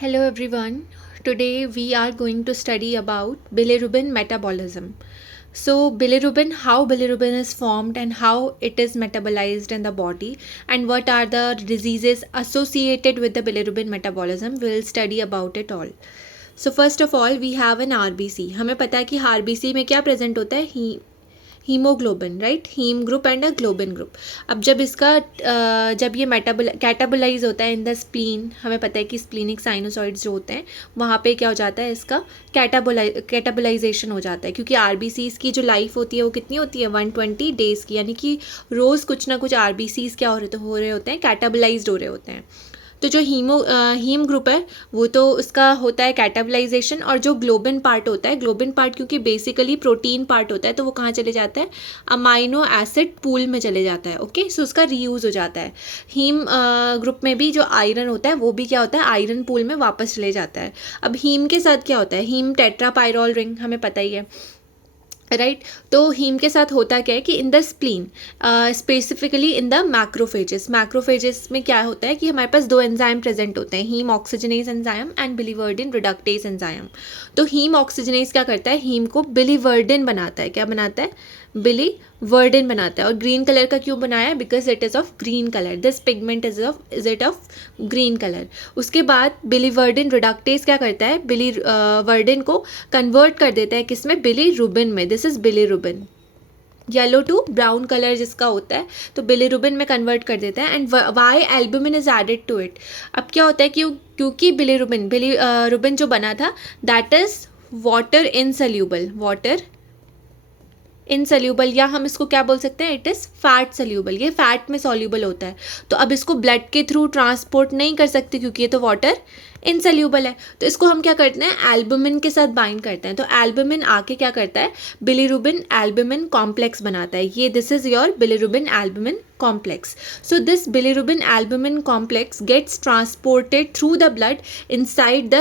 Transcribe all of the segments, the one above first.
Hello everyone. Today we are going to study about bilirubin metabolism. So how bilirubin is formed and how it is metabolized in the body and what are the diseases associated with the bilirubin metabolism. We'll study about it all. So first of all we have an RBC. हमें पता है कि RBC में क्या present होता है haemoglobin, right, haem group and a globin group. अब जब ये कैटाबोलाइज होता है इन द स्प्लीन, हमें पता है कि स्प्लीनिक साइनोसॉइड्स जो होते हैं वहाँ पे क्या हो जाता है, इसका कैटाबोलाइजेशन हो जाता है. क्योंकि आरबीसीज़ की जो लाइफ होती है वो कितनी होती है, 120 डेज़ की. यानी कि रोज़ कुछ ना कुछ आरबीसीज़ क्या हो रहे होते हैं, कैटाबोलाइज्ड हो रहे होते हैं. तो जो हीम ग्रुप है वो तो उसका होता है कैटाबलाइजेशन, और जो ग्लोबिन पार्ट होता है, ग्लोबिन पार्ट क्योंकि बेसिकली प्रोटीन पार्ट होता है तो वो कहाँ चले जाता है, अमाइनो एसिड पूल में चले जाता है. ओके, सो उसका रीयूज़ हो जाता है. हीम ग्रुप में भी जो आयरन होता है वो भी क्या होता है, आयरन पूल में वापस चले जाता है. अब हीम के साथ क्या होता है, हीम टेट्रापायरोल रिंग हमें पता ही है, राइट. तो हीम के साथ होता क्या है कि in the spleen, specifically in the macrophages में क्या होता है कि हमारे पास दो एंजाइम प्रेजेंट होते हैं, haem oxygenase enzyme and biliverdin reductase enzyme. तो हीम ऑक्सीजनेज क्या करता है, हीम को बिलीवर्डिन बनाता है. क्या बनाता है, बिलीवर्डिन बनाता है. और ग्रीन कलर का क्यों बनाया है, because it is of green colour, this pigment is it of green colour. उसके बाद बिलीवर्डिन रिडक्टेज क्या करता है, बिलीवर्डिन को कन्वर्ट कर देता है किसमें, बिलीरुबिन में. This is bilirubin, yellow to brown colour जिसका होता है, तो बिलीरुबिन में कन्वर्ट कर देता है. And why albumin is added to it. अब क्या होता है कि क्योंकि बिलीरुबिन जो बना था दैट इज वाटर इनसल्यूबल, या हम इसको क्या बोल सकते हैं, इट इज़ फैट सल्यूबल. ये फैट में सॉल्यूबल होता है, तो अब इसको ब्लड के थ्रू ट्रांसपोर्ट नहीं कर सकते क्योंकि ये तो वाटर इनसल्यूबल है. तो इसको हम क्या करते हैं, एल्बुमिन के साथ बाइंड करते हैं. तो एल्बुमिन आके क्या करता है, बिलीरुबिन एल्बुमिन कॉम्प्लेक्स बनाता है. ये this is your bilirubin albumin complex. So this bilirubin albumin complex gets transported through the blood inside the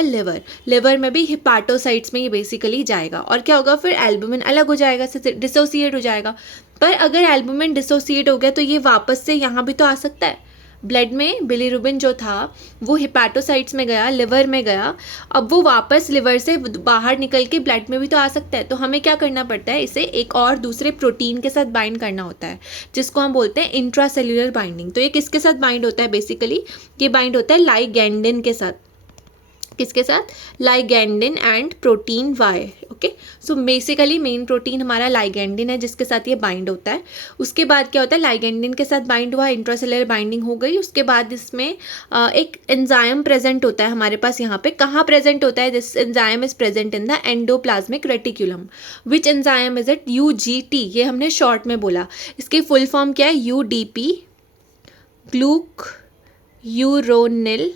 liver में भी हिपाटोसाइट्स में ये बेसिकली जाएगा. और क्या होगा फिर, एल्बुमिन अलग हो जाएगा, डिसोसिएट हो जाएगा. पर अगर एल्बुमिन डिसोसिएट हो गया तो ये वापस से यहाँ भी तो आ सकता है. ब्लड में बिलीरुबिन जो था वो हिपैटोसाइट्स में गया, लिवर में गया, अब वो वापस लिवर से बाहर निकल के ब्लड में भी तो आ सकता है. तो हमें क्या करना पड़ता है, इसे एक और दूसरे प्रोटीन के साथ बाइंड करना होता है जिसको हम बोलते हैं इंट्रासेल्यूलर बाइंडिंग. तो ये किसके साथ बाइंड होता है, बेसिकली ये बाइंड होता है लाइगैंडिन के साथ. किसके साथ, ligandin and protein Y. Okay, so basically main protein हमारा लाइगैंडिन है जिसके साथ ये बाइंड होता है. उसके बाद क्या होता है, लाइगैंडिन के साथ बाइंड हुआ, इंट्रासेलुलर बाइंडिंग हो गई. उसके बाद इसमें एक एंजाइम प्रेजेंट होता है हमारे पास. यहाँ पे कहाँ प्रेजेंट होता है, this enzyme is present in the endoplasmic reticulum. Which enzyme is it, UGT, ये हमने शॉर्ट में बोला. इसकी फुल फॉर्म क्या है, UDP, glucuronyl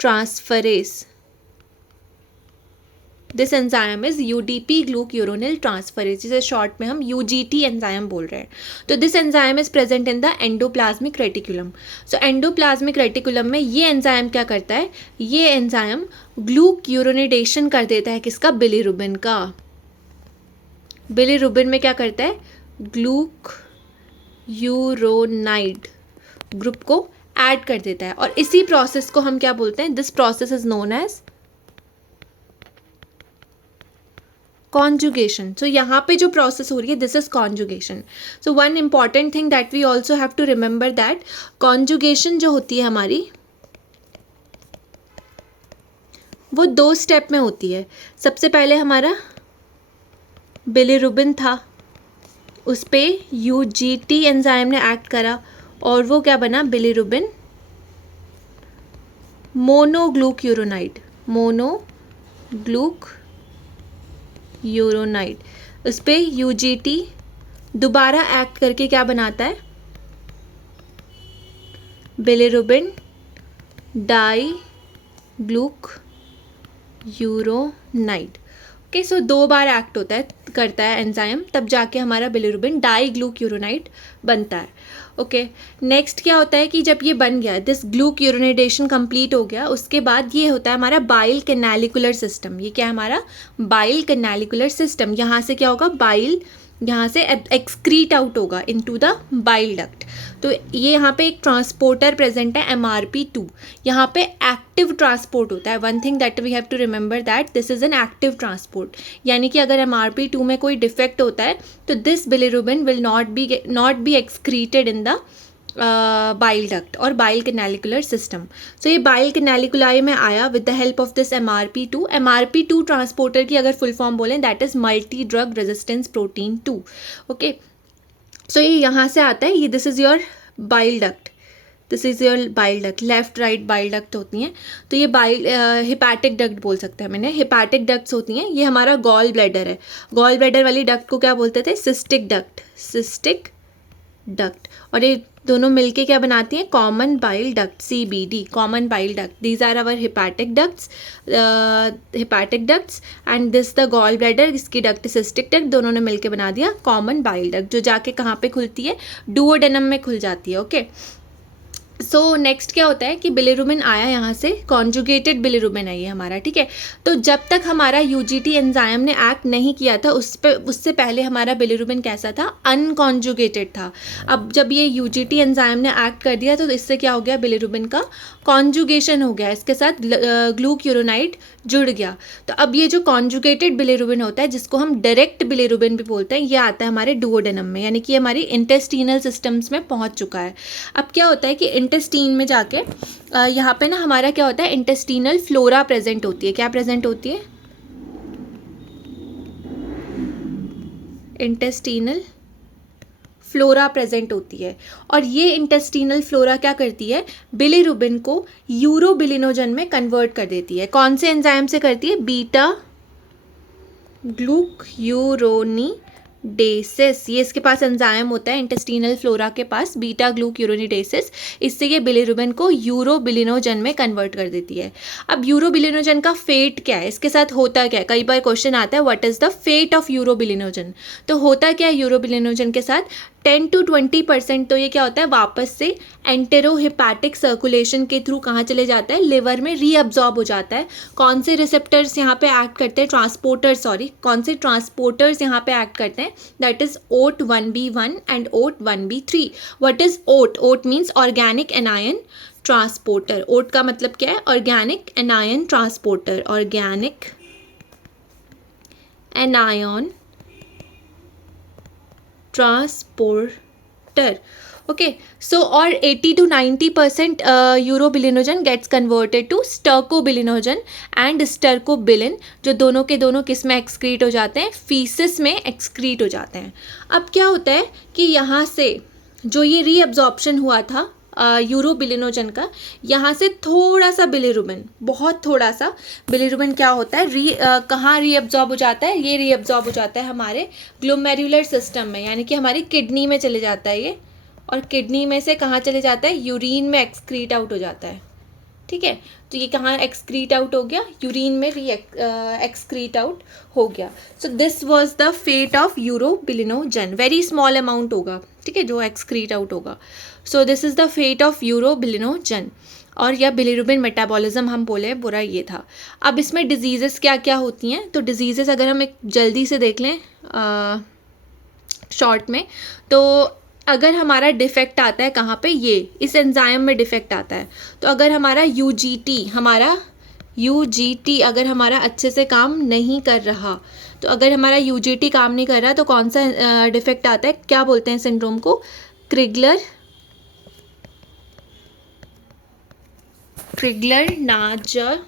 transferase. This enzyme is UDP glucuronyl transferase, जिसे शॉर्ट में हम यूजीटी एंजाइम बोल रहे हैं. तो this enzyme is present in the endoplasmic reticulum. So endoplasmic reticulum में ये एंजाइम क्या करता है, ये एंजाइम ग्लूक्यूरोनिडेशन कर देता है किसका, बिलीरुबिन का. बिलीरुबिन में क्या करता है, ग्लूक यूरोनाइड ग्रुप को ऐड कर देता है. और इसी प्रोसेस को हम क्या बोलते हैं, this process is known as conjugation. So यहाँ पे जो प्रोसेस हो रही है this is conjugation. So one important thing that we also have to remember that conjugation जो होती है हमारी वो 2 स्टेप में होती है. सबसे पहले हमारा बिलीरुबिन था, उस पर यूजीटी एंजाइम ने एक्ट करा और वो क्या बना, बिलीरुबिन मोनोग्लूक्यूरोनाइड, उस पर यूजीटी दोबारा एक्ट करके क्या बनाता है, बिलीरुबिन डाई ग्लूक यूरोनाइड. ओके, सो 2 बार एक्ट करता है एंजाइम, तब जाके हमारा बिलीरुबिन डाई ग्लूक्यूरोनाइड बनता है. ओके, नेक्स्ट क्या होता है कि जब ये बन गया, दिस ग्लूक्यूरोनिडेशन कंप्लीट हो गया, उसके बाद ये होता है हमारा बाइल कैनालिकुलर सिस्टम. ये क्या है हमारा बाइल कैनालिकुलर सिस्टम. यहाँ से क्या होगा, बाइल यहाँ से एक्सक्रीट आउट होगा इनटू द बाइल डक्ट। तो ये यहाँ पे एक ट्रांसपोर्टर प्रेजेंट है MRP2, यहाँ पे एक्टिव ट्रांसपोर्ट होता है। One thing that we have to remember that this is an active transport, यानी कि अगर MRP2 में कोई डिफेक्ट होता है तो this bilirubin will not be excreted in the bile duct और बाइल कैनालिकुलर सिस्टम। सो ये बाइल कैनालिकुलाई में आया with the help of this MRP2। MRP2 transporter की अगर फुल फॉर्म बोलें that is multi drug resistance protein 2। Okay, so ये यहाँ से आता है, ये this is your bile duct, this is your bile duct, left right bile duct होती हैं। तो ये बाइल हिपैटिक डक्ट बोल सकते हैं, मैंने हिपैटिक डक्ट्स होती हैं। ये हमारा गॉल ब्लैडर है, गॉल ब्लैडर वाली डक्ट को क्या बोलते थे? Cystic duct, cystic duct. और ये दोनों मिलके क्या बनाती हैं? Common bile duct, CBD, common bile duct. These are our hepatic ducts, and this the gall bladder, इसकी डक्ट सिस्टिक डक्ट, दोनों ने मिलके बना दिया कॉमन बाइल डक्ट, जो जाके कहाँ पे खुलती है? डुओडेनम में खुल जाती है। ओके, सो नेक्स्ट क्या होता है कि बिलिरुबिन आया यहाँ से, कॉन्जुगेटेड बिलिरुबिन है ये हमारा, ठीक है। तो जब तक हमारा UGT एंजाइम ने एक्ट नहीं किया था उससे पहले हमारा बिलिरुबिन कैसा था? अनकॉन्जुगेटेड था। अब जब ये UGT एंजाइम ने एक्ट कर दिया तो इससे क्या हो गया? बिलिरुबिन का कॉन्जुगेशन हो गया, इसके साथ ग्लूक्यूरोनाइड जुड़ गया। तो अब ये जो कॉन्जुगेटेड बिलिरुबिन होता है, जिसको हम डायरेक्ट बिलिरुबिन भी बोलते हैं, ये आता है हमारे डुओडेनम में, यानी कि हमारी इंटेस्टिनल सिस्टम्स में पहुंच चुका है। अब क्या होता है कि इंटेस्टीन में जाके यहाँ पे ना हमारा क्या होता है? इंटेस्टिनल फ्लोरा प्रेजेंट होती है। क्या प्रेजेंट होती है? इंटेस्टिनल फ्लोरा प्रेजेंट होती है। और ये इंटेस्टिनल फ्लोरा क्या करती है? बिलिरुबिन को यूरोबिलिनोजन में कन्वर्ट कर देती है। कौन से एंजाइम से करती है? बीटा ग्लूक्यूरोनिडेसिस, ये इसके पास एंजाइम होता है इंटेस्टिनल फ्लोरा के पास, बीटा ग्लूक्यूरोनिडेसिस। इससे ये बिलिरुबिन को यूरोबिलिनोजन में कन्वर्ट कर देती है। अब यूरोबिलिनोजन का फेट क्या है? इसके साथ होता क्या है? कई बार क्वेश्चन आता है what is the fate of urobilinogen. तो होता क्या है यूरोबिलिनोजन के साथ? 10 to 20% तो ये क्या होता है? वापस से एंटेरोहिपैटिक सर्कुलेशन के थ्रू कहाँ चले जाता है? लिवर में रीअब्जॉर्ब हो जाता है। कौन से रिसेप्टर्स यहाँ पे एक्ट करते हैं? कौन से ट्रांसपोर्टर्स यहाँ पे एक्ट करते हैं? That is OAT1B1 and OAT1B3। What is OAT? OAT means organic anion transporter. OAT का मतलब क्या है? Organic anion transporter, organic anion transporter. Okay, so और 80 to 90% urobilinogen gets converted to stercobilinogen and stercobilin, जो दोनों के दोनों किस में एक्सक्रीट हो जाते हैं? फीसिस में एक्सक्रीट हो जाते हैं। अब क्या होता है कि यहाँ से जो ये रीअब्जॉर्प्शन हुआ था यूरोबिलिनोजन का, यहाँ से थोड़ा सा बिलिरुबिन, बहुत थोड़ा सा बिलिरुबिन क्या होता है? कहाँ रीअब्जॉर्ब हो जाता है? ये रीअब्जॉर्ब हो जाता है हमारे ग्लोमेरुलर सिस्टम में, यानी कि हमारी किडनी में चले जाता है ये, और किडनी में से कहाँ चले जाता है? यूरिन में एक्सक्रीट आउट हो जाता है, ठीक है। तो ये कहाँ एक्सक्रीट आउट हो गया? यूरिन में एक्सक्रीट आउट हो गया। So this was the fate of urobilinogen. Very small amount होगा, ठीक है, जो एक्सक्रीट आउट होगा। So this is the fate of urobilinogen. और या बिलिरुबिन मेटाबॉलिज्म हम बोले बुरा ये था। अब इसमें डिजीजेस क्या क्या होती हैं? तो डिजीजेस अगर हम एक जल्दी से देख लें शॉर्ट में, तो अगर हमारा डिफेक्ट आता है कहाँ पे? ये इस एंजाइम में डिफेक्ट आता है। तो अगर हमारा UGT अगर हमारा अच्छे से काम नहीं कर रहा, तो अगर हमारा UGT काम नहीं कर रहा तो कौन सा डिफेक्ट आता है? क्या बोलते हैं सिंड्रोम को? क्रिगलर नाजर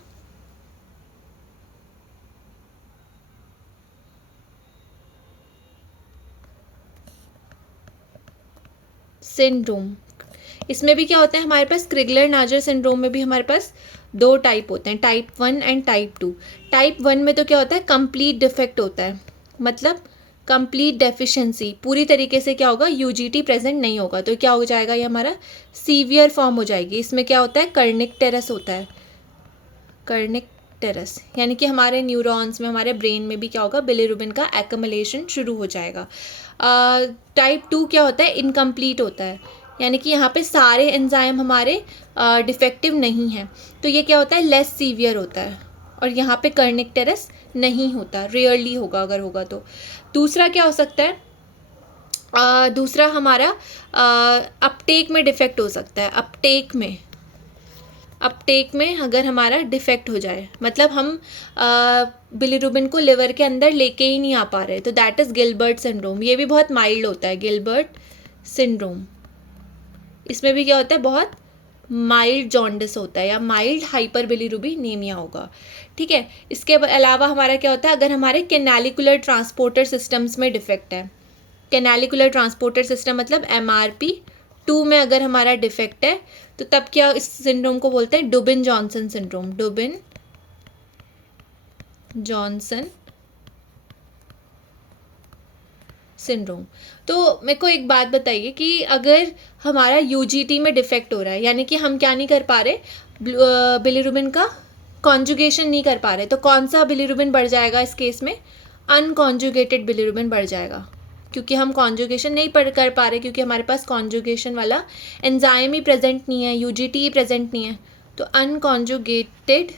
सिंड्रोम। इसमें भी क्या होता है हमारे पास? क्रिगलर नाजर सिंड्रोम में भी हमारे पास 2 टाइप होते हैं, टाइप 1 एंड टाइप 2। टाइप 1 में तो क्या होता है? कंप्लीट डिफेक्ट होता है, मतलब कंप्लीट डेफिशिएंसी, पूरी तरीके से क्या होगा? UGT प्रेजेंट नहीं होगा। तो क्या हो जाएगा? ये हमारा सीवियर फॉर्म हो जाएगी। इसमें क्या होता है? कर्निकटेरस होता है, कर्निकटेरस, यानी कि हमारे न्यूरॉन्स में, हमारे ब्रेन में भी क्या होगा? बिलिरुबिन का एक्युमुलेशन शुरू हो जाएगा। टाइप 2 क्या होता है? इनकम्प्लीट होता है, यानी कि यहाँ पे सारे एंजाइम हमारे डिफेक्टिव नहीं हैं। तो ये क्या होता है? लेस सीवियर होता है, और यहाँ पे कर्निकटेरस नहीं होता, रेयरली होगा अगर होगा तो। दूसरा क्या हो सकता है? दूसरा हमारा अपटेक में डिफेक्ट हो सकता है। अपटेक में अगर हमारा डिफेक्ट हो जाए, मतलब हम बिलीरुबिन को लिवर के अंदर लेके ही नहीं आ पा रहे, तो दैट इज़ गिलबर्ट सिंड्रोम। ये भी बहुत माइल्ड होता है, गिलबर्ट सिंड्रोम। इसमें भी क्या होता है, बहुत माइल्ड जॉन्डिस होता है या माइल्ड हाइपर बिलीरुबिनेमिया होगा। ठीक है, इसके अलावा हमारा क्या होता है, अगर हमारे कैनालिकुलर ट्रांसपोर्टर सिस्टम्स में डिफेक्ट है। कैनालिकुलर ट्रांसपोर्टर सिस्टम मतलब MRP2 में अगर हमारा डिफेक्ट है, तो तब क्या इस सिंड्रोम को बोलते हैं, Dubin Johnson syndrome. Dubin Johnson syndrome. तो मेरे को एक बात बताइए कि अगर हमारा UGT में डिफेक्ट हो रहा है, यानी कि हम क्या नहीं कर पा रहे, बिलीरुबिन का कॉन्जुगेशन नहीं कर पा रहे, तो कौन सा बिलीरुबिन बढ़ जाएगा इस केस में, अनकॉन्जुगेटेड बिलीरुबिन बढ़ जाएगा, क्योंकि हम कॉन्जुगेशन नहीं कर पा रहे, क्योंकि हमारे पास कॉन्जुगेशन वाला एंजाइम ही प्रेजेंट नहीं है, UGT ही प्रेजेंट नहीं है, तो unconjugated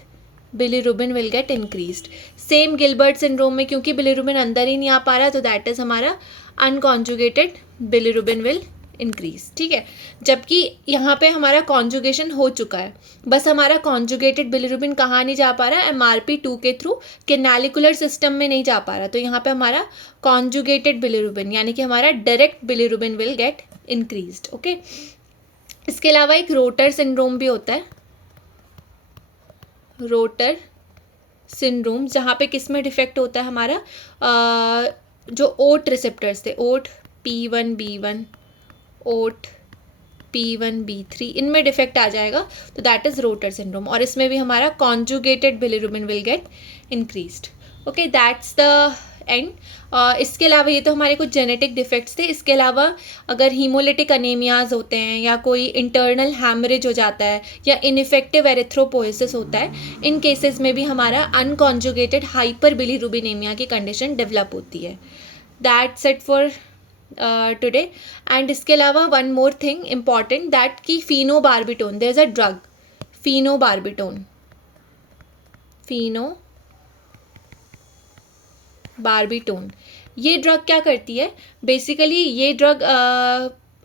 bilirubin will get increased. Same Gilbert syndrome में क्योंकि बिलीरुबिन अंदर ही नहीं आ पा रहा, तो दैट इज़ हमारा अनकॉन्जुगेटेड बिलीरुबिन विल इंक्रीज। ठीक है, जबकि यहाँ पे हमारा कॉन्जुगेशन हो चुका है, बस हमारा कॉन्जुगेटेड बिलीरुबिन कहाँ नहीं जा पा रहा है, MRP2 के थ्रू कैनालिकुलर सिस्टम में नहीं जा पा रहा, तो यहाँ पे हमारा कॉन्जुगेटेड बिलीरुबिन यानी कि हमारा direct bilirubin will get increased. Okay, इसके अलावा एक रोटर सिंड्रोम भी होता है, रोटर सिंड्रोम, जहाँ पे किस में डिफेक्ट होता है हमारा, जो ओट रिसेप्टर्स थे, ओट P1B1, ओट P1B3, इनमें डिफेक्ट आ जाएगा, तो दैट इज़ रोटर सिंड्रोम, और इसमें भी हमारा conjugated bilirubin will get increased. Okay, that's the end. इसके अलावा ये तो हमारे कुछ जेनेटिक डिफेक्ट्स थे। इसके अलावा अगर हीमोलिटिक अनेमियाज होते हैं या कोई इंटरनल हैमरेज हो जाता है या इनइफेक्टिव एरिथ्रोपोइसिस होता है, इन केसेस में भी हमारा अनकॉन्जुगेटेड हाइपर बिलीरुबिनेमिया की कंडीशन डेवलप होती है। That's it for today. And इसके अलावा one more thing important, that की phenobarbitone, there is a drug phenobarbitone, barbitone. ये ड्रग क्या करती है, बेसिकली ये ड्रग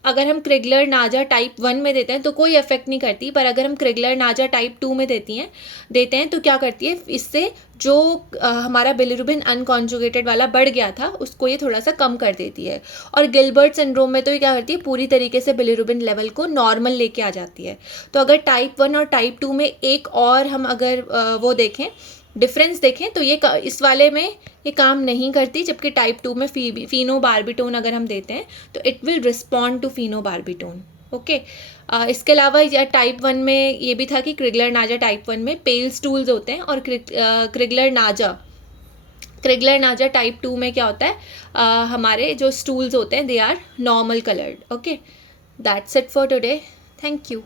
अगर हम क्रिगलर नाजा टाइप 1 में देते हैं तो कोई इफेक्ट नहीं करती, पर अगर हम क्रिगलर नाजा टाइप 2 में देते हैं तो क्या करती है, इससे जो हमारा बिलीरुबिन अनकॉन्जुगेटेड वाला बढ़ गया था उसको ये थोड़ा सा कम कर देती है। और गिलबर्ट सिंड्रोम में तो ये क्या करती है, पूरी तरीके से बिलीरुबिन लेवल को नॉर्मल लेके आ जाती है। तो अगर टाइप 1 और टाइप 2 में एक और हम अगर वो देखें, डिफरेंस देखें, तो ये इस वाले में ये काम नहीं करती, जबकि टाइप 2 में फिनोबार्बिटोन अगर हम देते हैं तो it will respond to phenobarbitone. Okay, इसके अलावा या टाइप 1 में ये भी था कि क्रिगलर नाजा टाइप 1 में पेल स्टूल्स होते हैं, और क्रिगलर नाजा टाइप 2 में क्या होता है, हमारे जो स्टूल्स होते हैं they are normal coloured. Okay, that's it for today, thank you.